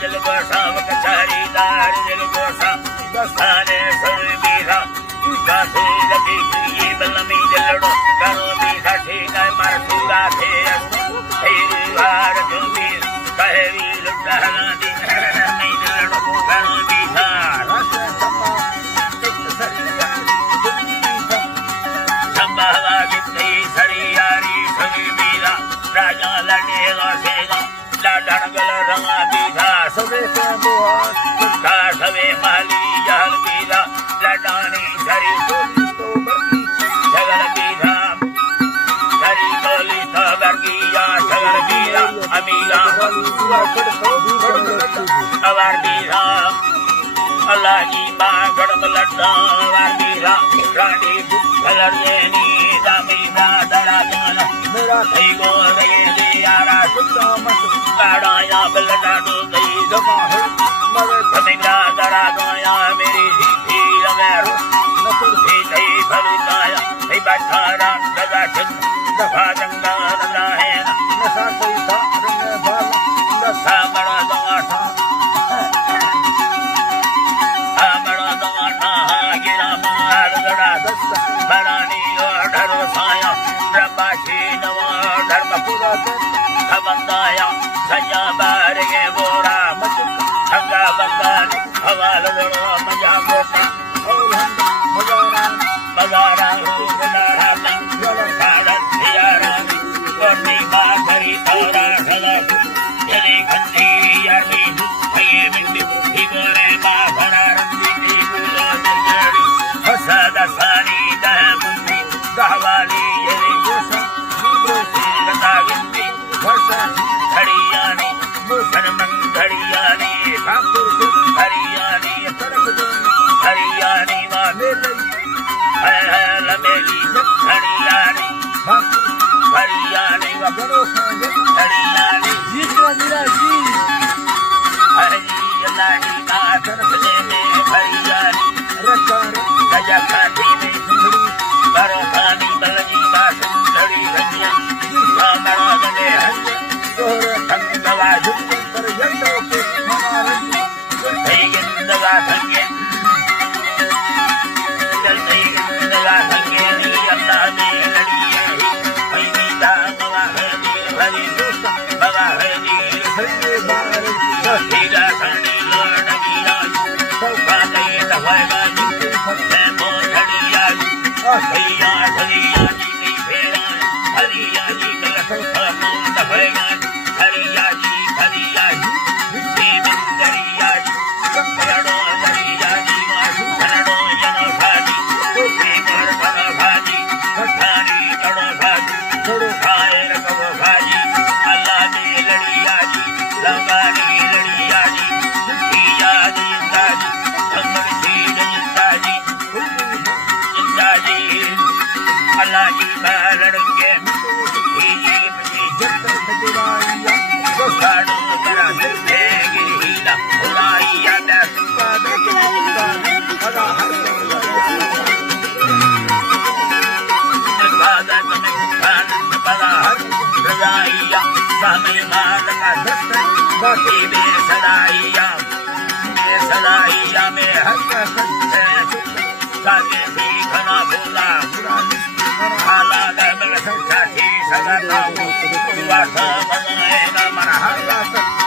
दिल गोसा कचहरी दार दिल गोसा दस्ताने सर बीघा गाथे लगी ये बलमी दिलड़ो करो बीघा ठीक है मरसूरा थे तेरी वार जुबी कहवी लुटाना दिन नहीं दिलड़ो करो बीघा संभावा जितनी सरियारी सभी बीघा राजा लड़ेगा सेगा लाडनगल रंगा बीघा सबे सुखा सबे माली जहल बीघा लडानी सरी जगल बीघा सरी बोली तबरगिया जगल बीघा अमीला अवार बीघा अल्लाह जी बागड़ मलटा अवार बीघा रानी कलर येनी दामीना दरा जाना मेरा कई गो दे यारा सुता मत काड़ाया बलटा दो गई जमा है मगर कमिला दरा गया मेरी ही लमेरो नकुल भी नहीं भलुताया नहीं बैठारा दगा चंद दफा जंगा ना है नशा कोई था रंग बाल नशा बड़ा दवाटा बड़ा दवाटा गिरा मार गड़ा दस्त बरानी और डरो साया प्रभाशी नवा धर्म पूरा खबंदाया सजा बार के बोरा मचुक हंगा बंदान हवाल दरो मजा बोता मजारा गुनारा जल साधन दियारा कोनी बागरी तोरा सदा यदि खंडी यामी ये मिट्टी हिगोरे बाबरा रंगी गुलो दिलड़ी फसादा सारी दहमुंदी दहवाली यदि जोसा लता गिंदी फसा घड़ियानी मुसलमान घड़ियानी ठाकुर हरियानी हरियानी वाले लमेली घड़ियानी हरियानी वगरो घड़ियानी जीतवा मेरा जी हरी लाड़ी माथर से में हरियानी रकार गजा खाती में सुंदरी बरखानी बलगी बासुंदरी घनिया कामरा गले हंस तोरे संगवा झुक कर यंदो के महारंगी जय यंदवा संगे जय यंदवा संगे अल्लाह ने लड़ी है हई दानवा है हरी दोस्त बाबा है हरी बार दीदा सनी लड़गी राजू सौका गई दवाएगा जिसके फटे मोहड़िया हरिया हरिया जी की फेरा हरिया जी का सौका मोह दवाएगा हरिया जी बिंदरिया जी कंकड़ो दरिया जी मासू धनड़ो जनो भाजी तोके मोर धनो भाजी भठानी कड़ो भाजी थोड़ो खाए रखो भाजी अल्लाह ने लड़िया जी लंगानी लड़िया जी जिंदा जी अंगड़ जी जिंदा जी अल्लाह जी लड़के ये जब सजवाइया तो साड़ो करा दे गिरीला उड़ाइया दस पदा हर पदा हर रजाइया सामे मार का दस्त बाकी बेसदाइया में हर का सत्य सागे भी घना बोला हाला दमल संसाथी सगता वासा बनाएगा मनहरा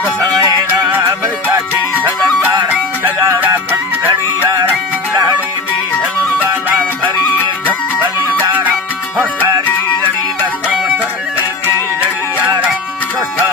बसाएगा मरकाची सगंगार नगारा खंडड़ियारा लहड़ी भी हलवाला भरी धपलदारा हसारी लड़ी बसों सरते की लड़ियारा सस्ता